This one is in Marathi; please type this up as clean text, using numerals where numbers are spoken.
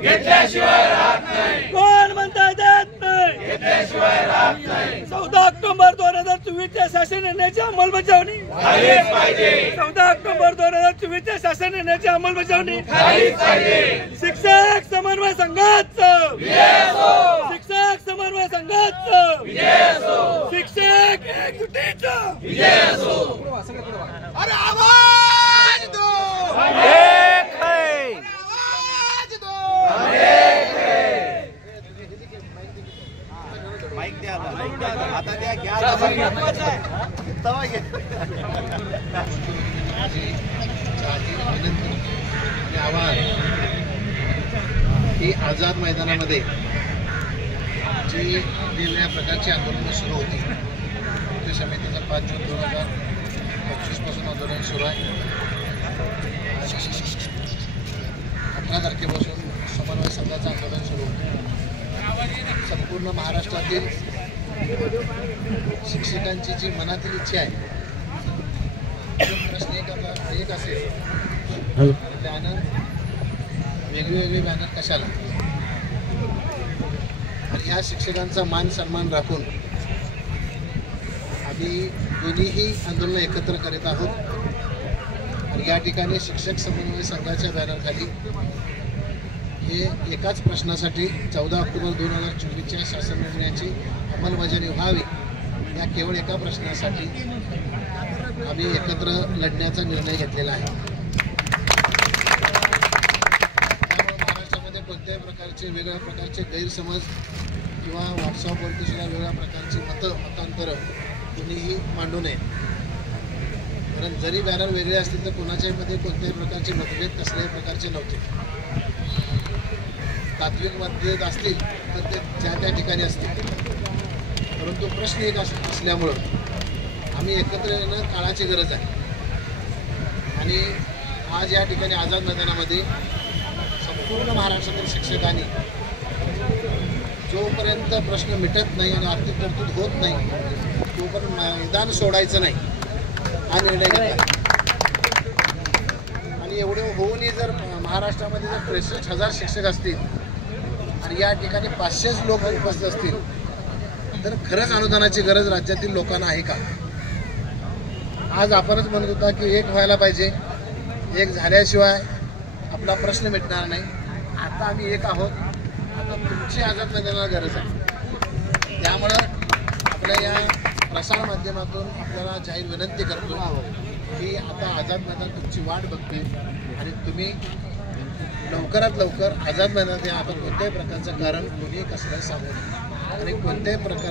घेतल्याशिवाय राहत नाही। कोण म्हणता देत नाही, घेतल्याशिवाय राहत नाही। 14 ऑक्टोबर 2024 च्या शासन निर्णयाची अंमलबजावणी झालीच पाहिजे। 14 ऑक्टोबर 2024 च्या शासन निर्णयाची अंमलबजावणी झालीच पाहिजे। शिक्षक समन्वय संघाचं विजय असो, शिक्षक समन्वय संघाचं विजय असो, शिक्षक एकजुटीचं विजय असो। अरे आवाज दो, हम एक है, आवाज दो, हम एक है। माइक द्या आता द्या घ्या तवा घ्या आणि आवाज ही आझाद मैदानामध्ये जी वेगवेगळ्या प्रकारची आंदोलनं सुरू होती। कृती समितीचं 5 जून 2025 पासून आंदोलन सुरू आहे। 18 तारखेपासून समन्वय संघाचं आंदोलन सुरू होतं। संपूर्ण महाराष्ट्रातील शिक्षकांची जी मनातील इच्छा आहे, प्रश्न एक असेल, बॅनर वेगवेगळे बॅनर कशाला? आणि ह्या शिक्षकांचा मान सन्मान राखून आम्ही दोन्हीही आंदोलन एकत्र करीत आहोत। आणि या ठिकाणी शिक्षक समन्वय संघाच्या बॅनरखाली हे एकाच प्रश्नासाठी 14 ऑक्टोबर 2024च्या शासन निर्णयाची अंमलबजावणी व्हावी, या केवळ एका प्रश्नासाठी आम्ही एकत्र लढण्याचा निर्णय घेतलेला आहे। त्यामुळे महाराष्ट्रामध्ये कोणत्याही प्रकारचे वेगवेगळ्या प्रकारचे गैरसमज किंवा व्हॉट्सअपवरती सुद्धा वेगवेगळ्या प्रकारची मतांतरं कुणीही मांडू नये। कारण जरी बॅनर वेगळे असतील तर कोणाच्यामध्ये कोणत्याही प्रकारचे मतभेद कसल्याही प्रकारचे नव्हते। तात्विक मतभेद असतील तर ते त्या ठिकाणी असतील, परंतु प्रश्न एक असल्यामुळं आम्ही एकत्र येणं काळाची गरज आहे। आणि आज या ठिकाणी आझाद मैदानामध्ये संपूर्ण महाराष्ट्रातील शिक्षकांनी जोपर्यंत प्रश्न मिटत नाही आणि आर्थिक तरतूद होत नाही तोपर्यंत मैदान सोडायचं नाही हा निर्णय घेतला। आणि एवढे होऊनही जर महाराष्ट्रामध्ये जर 63,000 शिक्षक असतील आणि या ठिकाणी 500 लोक उपस्थित असतील तर खरंच अनुदानाची गरज राज्यातील लोकांना आहे का? आज आपणच म्हणत होता की एक व्हायला पाहिजे, एक झाल्याशिवाय आपला प्रश्न मिटणार नाही। आता आम्ही एक आहोत, आता तुमची आझाद मैदानाला गरज आहे। त्यामुळं आपल्या या प्रसार माध्यमातून आपल्याला जाहीर विनंती करतो की आता आझाद मैदान तुमची वाट बघते आणि तुम्ही लवकरात लवकर आझाद मैदानात या। आपण कोणत्याही प्रकारचं कारण कोणी कसल्याही सांगू नये आणि कोणत्याही प्रकार